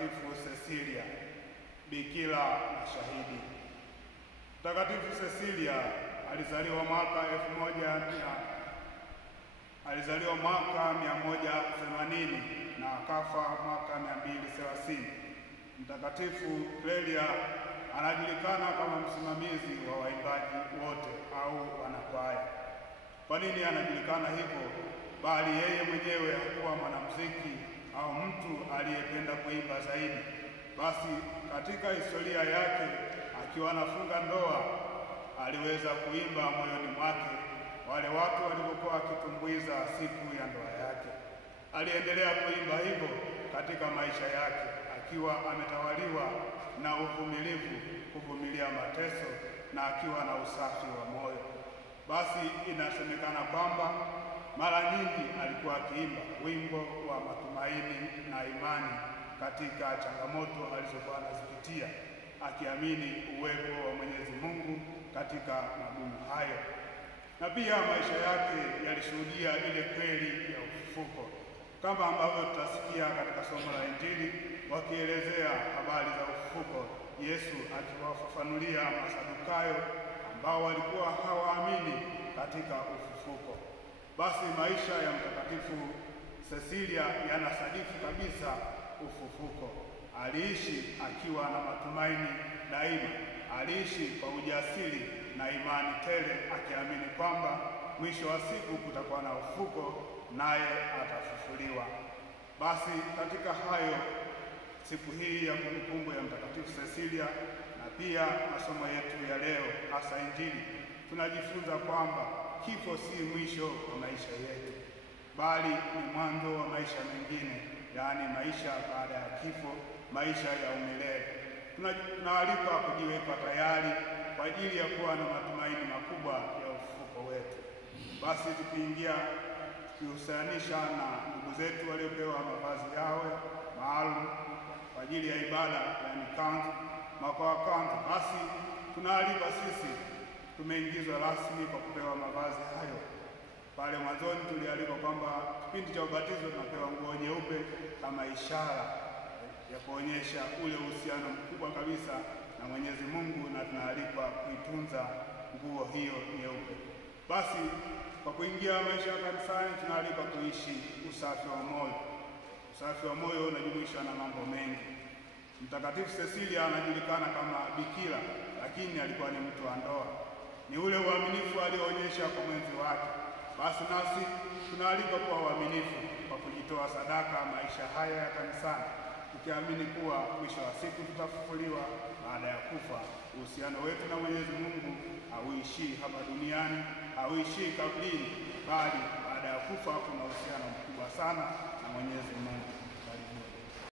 Mtakatifu Cecilia, bikira na shahidi. Mtakatifu Cecilia alizaliwa mwaka 180 na akafa mwaka 230. Mtakatifu Clelia anajulikana kama msimamizi wa waimbaji wote au wanakwaya. Kwa nini anajulikana hivyo? Bali yeye mwenyewe hakuwa mwanamuziki au mtu aliyependa kuimba zaidi. Basi katika historia yake, akiwa anafunga ndoa, aliweza kuimba moyoni mwake wale watu walipokuwa wakitumbuiza siku ya ndoa yake. Aliendelea kuimba hivyo katika maisha yake, akiwa ametawaliwa na uvumilivu, kuvumilia mateso na akiwa na usafi wa moyo. Basi inasemekana kwamba mara nyingi alikuwa akiimba wimbo wa matumaini na imani katika changamoto alizokuwa anazipitia, akiamini uwepo wa Mwenyezi Mungu katika magumu hayo. Na pia maisha yake yalishuhudia ile kweli ya ufufuko, kama ambavyo tutasikia katika somo la Injili wakielezea habari za ufufuko, Yesu akiwafafanulia Masadukayo ambao walikuwa hawaamini katika ufufuko. Basi maisha ya Mtakatifu Cecilia yanasadifu kabisa ufufuko. Aliishi akiwa na matumaini daima, aliishi kwa ujasiri na imani tele, akiamini kwamba mwisho wa siku kutakuwa na ufufuko, naye atafufuliwa. Basi katika hayo, siku hii ya kumbukumbu ya Mtakatifu Cecilia na pia masomo yetu ya leo, hasa Injili, tunajifunza kwamba kifo si mwisho wa maisha yetu, bali ni mwanzo wa maisha mengine, yaani maisha baada ya kifo, maisha ya umilele. Tunaalikwa kujiweka tayari kwa ajili ya kuwa na matumaini makubwa ya ufufuko wetu. Basi tukihusianisha na ndugu zetu waliopewa mavazi yao maalum kwa ajili ya ibada, yaani kanzu, mwaka wa kanzu, basi tunaalikwa sisi tumeingizwa rasmi kwa kupewa mavazi hayo. Pale mwanzoni tulialikwa kwamba kipindi cha ubatizo tunapewa nguo nyeupe kama ishara ya kuonyesha ule uhusiano mkubwa kabisa na Mwenyezi Mungu, na tunaalikwa kuitunza nguo hiyo nyeupe. Basi kwa kuingia maisha ya kanisani, tunaalikwa kuishi usafi wa moyo. Usafi wa moyo unajumuisha na mambo mengi. Mtakatifu Cecilia anajulikana kama bikira, lakini alikuwa ni mtu wa ndoa. Ni ule uaminifu alioonyesha kwa mwenzi wake. Basi nasi tunaalikwa kuwa waaminifu kwa kujitoa sadaka maisha haya ya kanisani, tukiamini kuwa mwisho wa siku tutafufuliwa baada ya kufa. Uhusiano wetu na Mwenyezi Mungu hauishii hapa duniani, hauishii kabrini, bali baada ya kufa kuna uhusiano mkubwa sana na Mwenyezi Mungu.